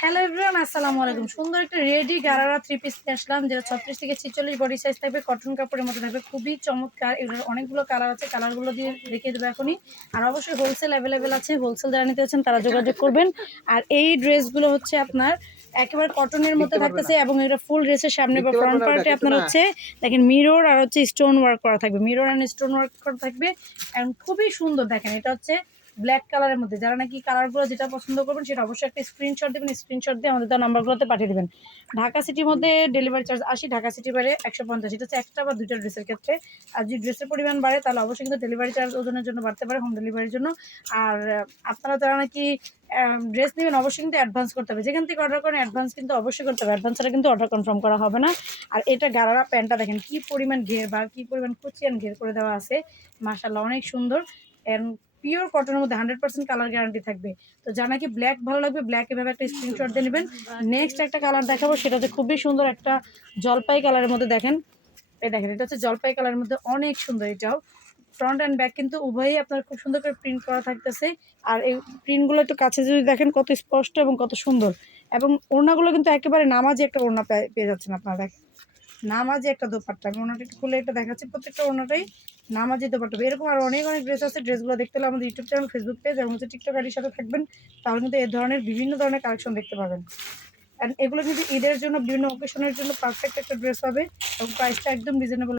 Hello everyone, আসসালামু আলাইকুম। সুন্দর একটা রেডি গারারা থ্রি পিস নিয়ে আসলাম, যেটা 36 থেকে 46 বডি সাইজ থাকবে, কটন কাপড়ের মধ্যে থাকবে, খুবই চমৎকার। এগুলোর অনেকগুলো কালার আছে, কালারগুলো দিয়ে দেখিয়ে দেবো এখনই। আর অবশ্যই হোলসেল অ্যাভেলেবেল আছে, হোলসেল যারা নিতে চাচ্ছেন তারা যোগাযোগ করবেন। আর এই ড্রেসগুলো হচ্ছে আপনার একেবারে কটনের মধ্যে থাকতেছে, এবং এটা ফুল ড্রেসের সামনে বা ফ্রন্ট পার্টে আপনার হচ্ছে দেখেন মিরর আর হচ্ছে স্টোন ওয়ার্ক করা থাকবে, মিরর অ্যান্ড স্টোন ওয়ার্ক করা থাকবে। এবং খুবই সুন্দর। দেখেন এটা হচ্ছে ব্ল্যাক কালারের মধ্যে। যারা নাকি কালারগুলো যেটা পছন্দ করবেন সেটা অবশ্যই একটা স্ক্রিনশট দেবেন, স্ক্রিনশট দিয়ে আমাদের নাম্বারগুলোতে পাঠিয়ে দেবেন। ঢাকা সিটির মধ্যে ডেলিভারি চার্জ 80, ঢাকা সিটি বাইরে 150। এটা হচ্ছে একটা বা দুইটা ড্রেসের ক্ষেত্রে। আর যদি ড্রেসের পরিমাণ বাড়ে তাহলে অবশ্যই কিন্তু ডেলিভারি চার্জ ওজনের জন্য বাড়তে পারে, হোম ডেলিভারির জন্য। আর আপনারা যারা নাকি ড্রেস নেবেন অবশ্যই কিন্তু অ্যাডভান্স করতে হবে। যেখান থেকে অর্ডার করেন অ্যাডভান্স কিন্তু অবশ্যই করতে হবে, অ্যাডভান্স ছাড়া কিন্তু অর্ডার কনফার্ম করা হবে না। আর এটা গারারা প্যান্টটা দেখেন কি পরিমাণ ঘের বা কি পরিমাণ কুচিয়ান ঘের করে দেওয়া আছে, মাশাআল্লাহ অনেক সুন্দর। এন্ড পিওর কটনের মধ্যে 100% কালার গ্যারান্টি থাকবে। তো যা নাকি ব্ল্যাক ভালো লাগবে ব্ল্যাক এভাবে একটা স্ক্রিনশট দিয়ে নেবেন। নেক্সট একটা কালার দেখাবো, সেটা হচ্ছে খুবই সুন্দর একটা জলপাই কালারের মধ্যে। দেখেন এই দেখেন এটা হচ্ছে জলপাই কালারের মধ্যে, অনেক সুন্দর। এটাও ফ্রন্ট অ্যান্ড ব্যাক কিন্তু উভয়ই আপনার খুব সুন্দর করে প্রিন্ট করা থাকতেছে। আর এই প্রিন্টগুলো একটু কাছে যদি দেখেন কত স্পষ্ট এবং কত সুন্দর। এবং ওড়নাগুলো কিন্তু একেবারে নামাজি একটা ওড়না পেয়ে যাচ্ছেন আপনারা। দেখেন নামাজি একটা দোপাট্টা, আমি ওনাটা একটু খুলে একটা দেখাচ্ছি, প্রত্যেকটা ওনাটাই নামাজি দোপাট্টা। এরকম আর অনেক অনেক ড্রেস আছে। ড্রেসগুলো দেখতে হলে আমাদের ইউটিউব চ্যানেল, ফেসবুক পেজ এবং হচ্ছে টিকটক আইডির সাথে থাকবেন, তাহলে কিন্তু এই ধরনের বিভিন্ন ধরনের কালেকশন দেখতে পাবেন। অ্যান্ড এগুলো কিন্তু ঈদের জন্য বিভিন্ন অকেশনের জন্য পারফেক্ট একটা ড্রেস হবে, এবং প্রাইসটা একদম রিজনেবল।